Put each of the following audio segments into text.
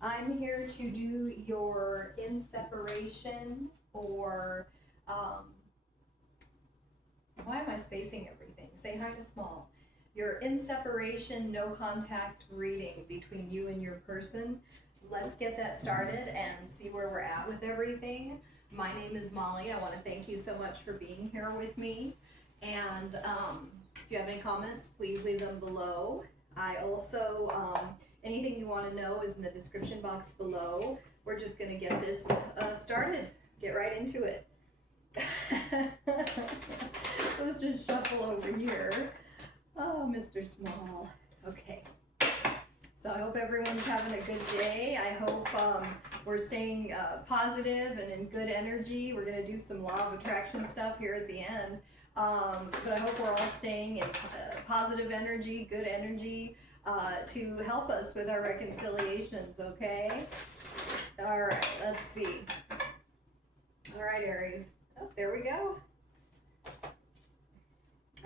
I'm here to do your in separation or why am I spacing everything? Say hi to small. Your in separation, no contact reading between you and your person. Let's get that started and see where we're at with everything. My name is Molly. I want to thank you so much for being here with me. And if you have any comments, please leave them below. I also, anything you want to know is in the description box below. We're just going to get this started, get right into it. Let's just shuffle over here. Oh, Mr. Small. Okay. So I hope everyone's having a good day. I hope we're staying positive and in good energy. We're going to do some law of attraction stuff here at the end. But I hope we're all staying in positive energy, good energy to help us with our reconciliations, okay? All right, let's see. All right, Aries. Oh, there we go.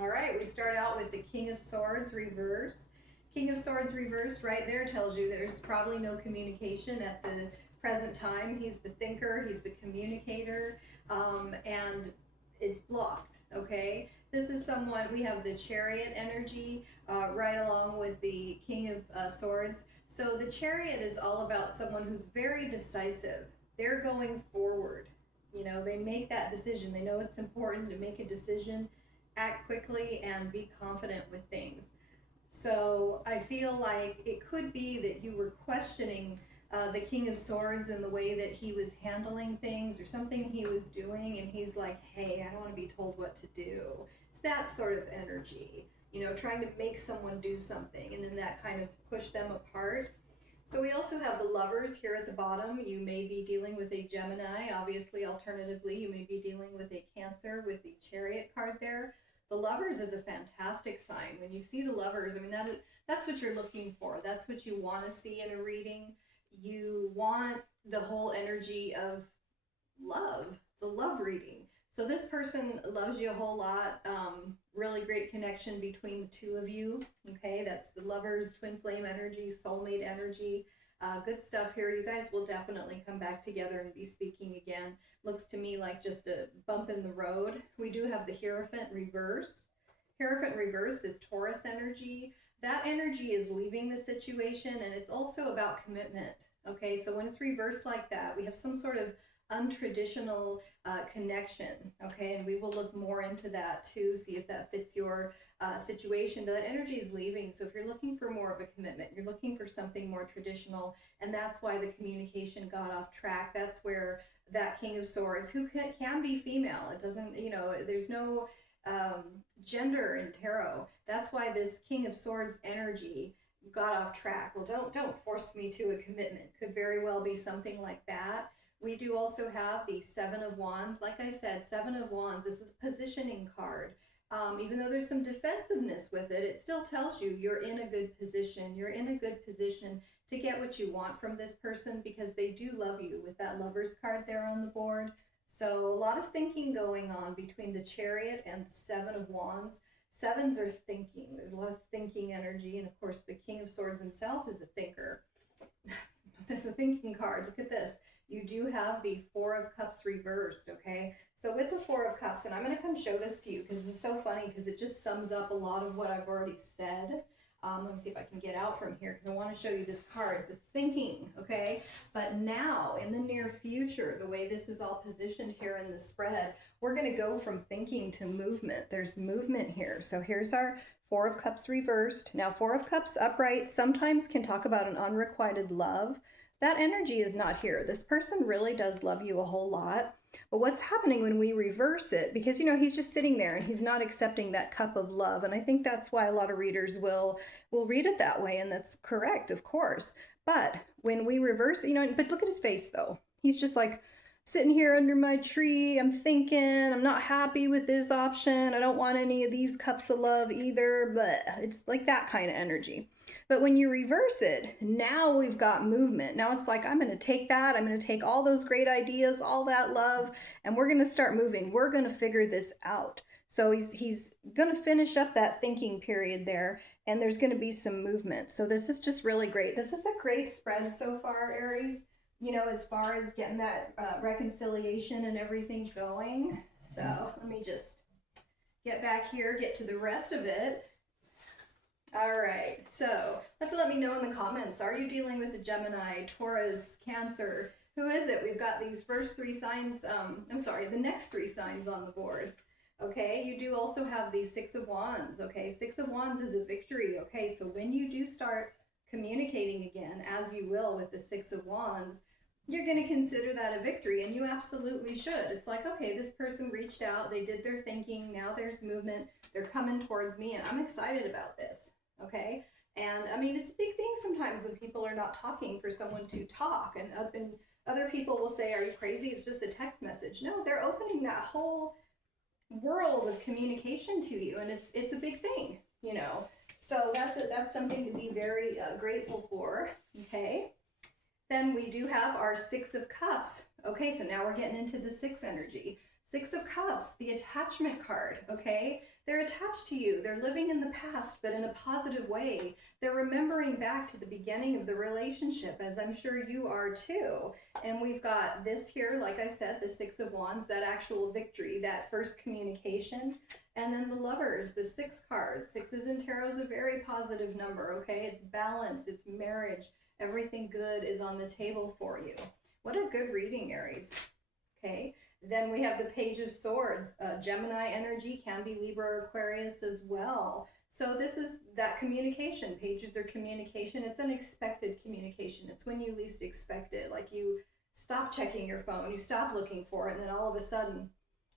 All right, we start out with the King of Swords reversed. King of Swords reversed right there tells you there's probably no communication at the present time. He's the thinker, he's the communicator, and it's blocked, okay? This is someone, we have the Chariot energy right along with the King of Swords. So the Chariot is all about someone who's very decisive. They're going forward. You know, they make that decision. They know it's important to make a decision, act quickly, and be confident with things. So I feel like it could be that you were questioning the King of Swords and the way that he was handling things or something he was doing, and he's like, hey, I don't want to be told what to do. It's that sort of energy, you know, trying to make someone do something, and then that kind of push them apart. So we also have the Lovers here at the bottom. You may be dealing with a Gemini. Obviously, alternatively, you may be dealing with a Cancer with the Chariot card there. The Lovers is a fantastic sign. When you see the Lovers, I mean, that's what you're looking for. That's what you want to see in a reading. You want the whole energy of love. It's a love reading. So this person loves you a whole lot. Really great connection between the two of you. Okay, that's the Lovers, twin flame energy, soulmate energy. Good stuff here. You guys will definitely come back together and be speaking again. Looks to me like just a bump in the road. We do have the Hierophant reversed. Hierophant reversed is Taurus energy. That energy is leaving the situation, and it's also about commitment. Okay, so when it's reversed like that, we have some sort of untraditional connection. Okay, and we will look more into that too, see if that fits your situation. But that energy is leaving. So if you're looking for more of a commitment, you're looking for something more traditional, and that's why the communication got off track. That's where that King of Swords, who can be female, it doesn't, you know, there's no um, gender in tarot. That's why this King of Swords energy got off track. Well, don't force me to a commitment. Could very well be something like that. We do also have the Seven of Wands. Like I said, Seven of Wands, this is a positioning card. Even though there's some defensiveness with it, it still tells you you're in a good position. You're in a good position to get what you want from this person because they do love you with that Lovers card there on the board. So a lot of thinking going on between the Chariot and the Seven of Wands. Sevens are thinking. There's a lot of thinking energy. And of course, the King of Swords himself is a thinker. There's a thinking card. Look at this. You do have the Four of Cups reversed, okay? So with the Four of Cups, and I'm going to come show this to you because it's so funny because it just sums up a lot of what I've already said. Let me see if I can get out from here because I want to show you this card, the thinking, okay? But now, in the near future, the way this is all positioned here in the spread, we're going to go from thinking to movement. There's movement here. So here's our Four of Cups reversed. Now, Four of Cups upright sometimes can talk about an unrequited love. That energy is not here. This person really does love you a whole lot. But what's happening when we reverse it, because, you know, he's just sitting there and he's not accepting that cup of love. And I think that's why a lot of readers will read it that way. And that's correct, of course. But when we reverse, you know, but look at his face, though. He's just like, sitting here under my tree, I'm thinking, I'm not happy with this option. I don't want any of these cups of love either, but it's like that kind of energy. But when you reverse it, now we've got movement. Now it's like, I'm going to take that. I'm going to take all those great ideas, all that love, and we're going to start moving. We're going to figure this out. So he's going to finish up that thinking period there. and there's going to be some movement. So this is just really great. This is a great spread so far, Aries, you know, as far as getting that reconciliation and everything going. So let me just get back here, get to the rest of it. All right, so have to let me know in the comments, are you dealing with a Gemini, Taurus, Cancer? Who is it? We've got these first three signs, the next three signs on the board. Okay, you do also have the Six of Wands. Okay, Six of Wands is a victory. Okay, so when you do start communicating again, as you will with the Six of Wands, you're going to consider that a victory, and you absolutely should. It's like, okay, this person reached out, they did their thinking, now there's movement, they're coming towards me, and I'm excited about this. Okay, and I mean, it's a big thing sometimes when people are not talking for someone to talk, and other people will say, are you crazy? It's just a text message. No, they're opening that whole world of communication to you, and it's a big thing, you know. So that's something to be very grateful for. Okay, then we do have our Six of Cups. Okay, so now we're getting into the six energy. Six of Cups, the attachment card. Okay, they're attached to you, they're living in the past, but in a positive way. They're remembering back to the beginning of the relationship, as I'm sure you are too. And we've got this here, like I said, the Six of Wands, that actual victory, that first communication. And then the Lovers, the six cards. Sixes in tarot is a very positive number. Okay, it's balance, it's marriage, everything good is on the table for you. What a good reading, Aries. Okay, then we have the Page of Swords. Gemini energy can be Libra or Aquarius as well. So this is that communication. Pages are communication. It's unexpected communication. It's when you least expect it. Like you stop checking your phone, you stop looking for it, and then all of a sudden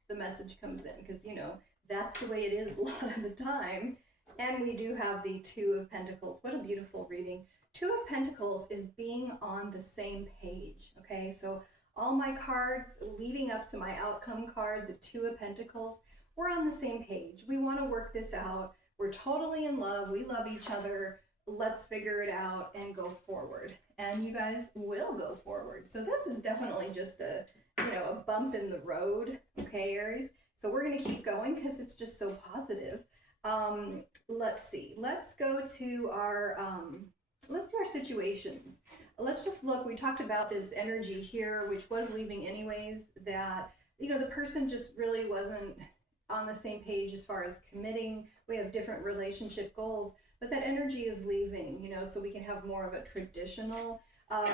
the message comes in, because, you know, that's the way it is a lot of the time. And we do have the Two of Pentacles. What a beautiful reading. Two of Pentacles is being on the same page. Okay, so all my cards leading up to my outcome card, the Two of Pentacles, we're on the same page. We want to work this out. We're totally in love. We love each other. Let's figure it out and go forward. And you guys will go forward. So this is definitely just a, you know, a bump in the road. Okay, Aries. So we're going to keep going because it's just so positive. Let's see. Let's go to our let's do our situations. Let's just look. We talked about this energy here, which was leaving anyways, that, you know, the person just really wasn't on the same page as far as committing. We have different relationship goals, but that energy is leaving, you know, so we can have more of a traditional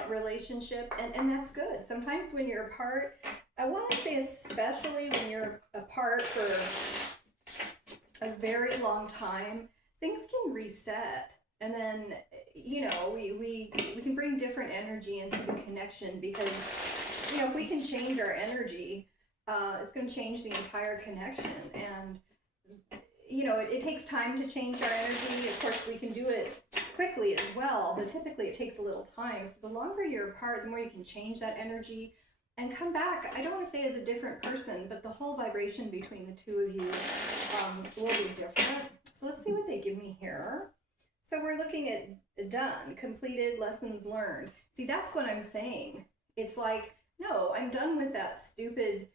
relationship, and that's good. Sometimes when you're apart, I want to say especially when you're apart for a very long time, things can reset. And then, you know, we can bring different energy into the connection, because, you know, if we can change our energy, it's going to change the entire connection. And, you know, it takes time to change our energy. Of course, we can do it quickly as well, but typically it takes a little time. So the longer you're apart, the more you can change that energy and come back. I don't want to say as a different person, but the whole vibration between the two of you will be different. So let's see what they give me here. So we're looking at done, completed, lessons learned. See, that's what I'm saying. It's like, no, I'm done with that stupid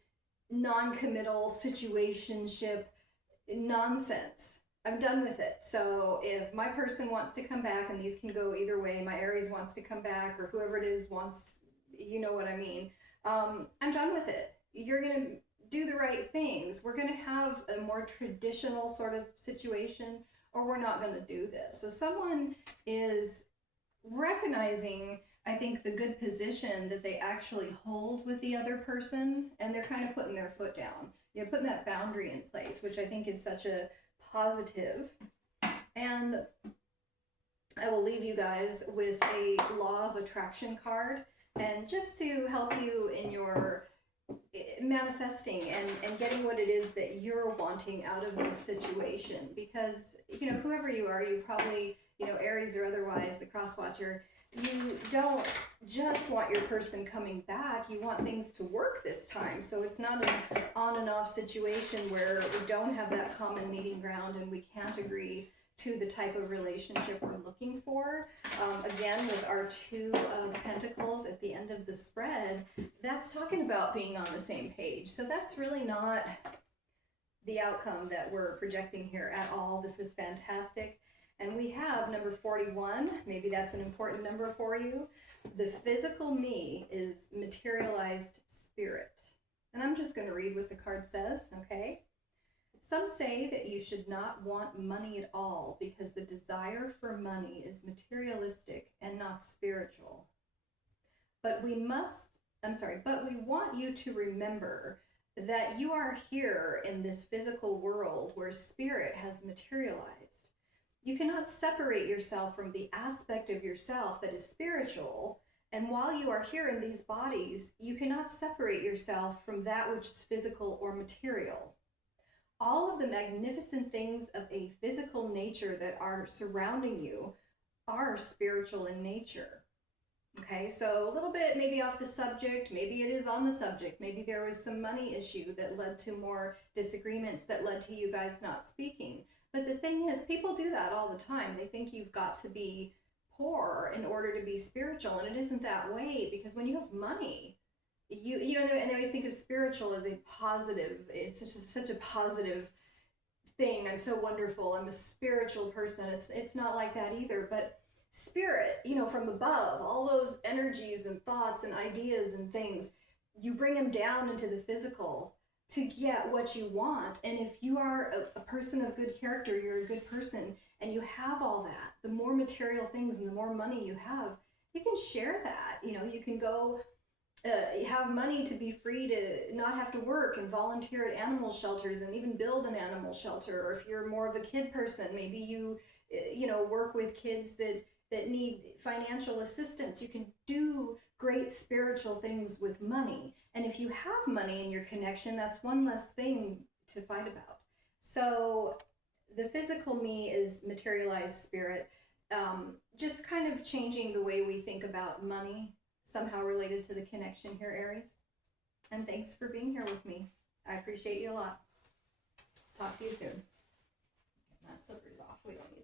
non-committal situationship nonsense. I'm done with it. So if my person wants to come back, and these can go either way, my Aries wants to come back, or whoever it is wants, you know what I mean. I'm done with it. You're going to do the right things. We're going to have a more traditional sort of situation, or we're not going to do this. So someone is recognizing, I think, the good position that they actually hold with the other person, and they're kind of putting their foot down, you know, putting that boundary in place, which I think is such a positive. And I will leave you guys with a law of attraction card, and just to help you in your manifesting and getting what it is that you're wanting out of this situation. Because, you know, whoever you are, you probably, you know, Aries or otherwise, the cross watcher, you don't just want your person coming back, you want things to work this time. So it's not an on and off situation where we don't have that common meeting ground and we can't agree to the type of relationship we're looking for. Again, with our Two of Pentacles at the end of the spread, that's talking about being on the same page. So that's really not the outcome that we're projecting here at all. This is fantastic. And we have number 41. Maybe that's an important number for you. The physical me is materialized spirit. And I'm just going to read what the card says, okay? Some say that you should not want money at all because the desire for money is materialistic and not spiritual. But we want you to remember that you are here in this physical world where spirit has materialized. You cannot separate yourself from the aspect of yourself that is spiritual, and while you are here in these bodies, you cannot separate yourself from that which is physical or material. All of the magnificent things of a physical nature that are surrounding you are spiritual in nature. Okay, so a little bit maybe off the subject, maybe it is on the subject, maybe there was some money issue that led to more disagreements that led to you guys not speaking. But the thing is, people do that all the time. They think you've got to be poor in order to be spiritual, and it isn't that way, because when you have money, you know, and they always think of spiritual as a positive, it's just such a positive thing. I'm so wonderful, I'm a spiritual person. It's not like that either. But spirit, you know, from above, all those energies and thoughts and ideas and things, you bring them down into the physical to get what you want. And if you are a person of good character, you're a good person, and you have all that, the more material things and the more money you have, you can share that. You know, you can go have money to be free to not have to work and volunteer at animal shelters and even build an animal shelter. Or if you're more of a kid person, maybe you know, work with kids that need financial assistance. You can do great spiritual things with money. And if you have money in your connection, that's one less thing to fight about. So the physical me is materialized spirit. Just kind of changing the way we think about money, somehow related to the connection here, Aries. And thanks for being here with me. I appreciate you a lot. Talk to you soon. Get my slippers off. We don't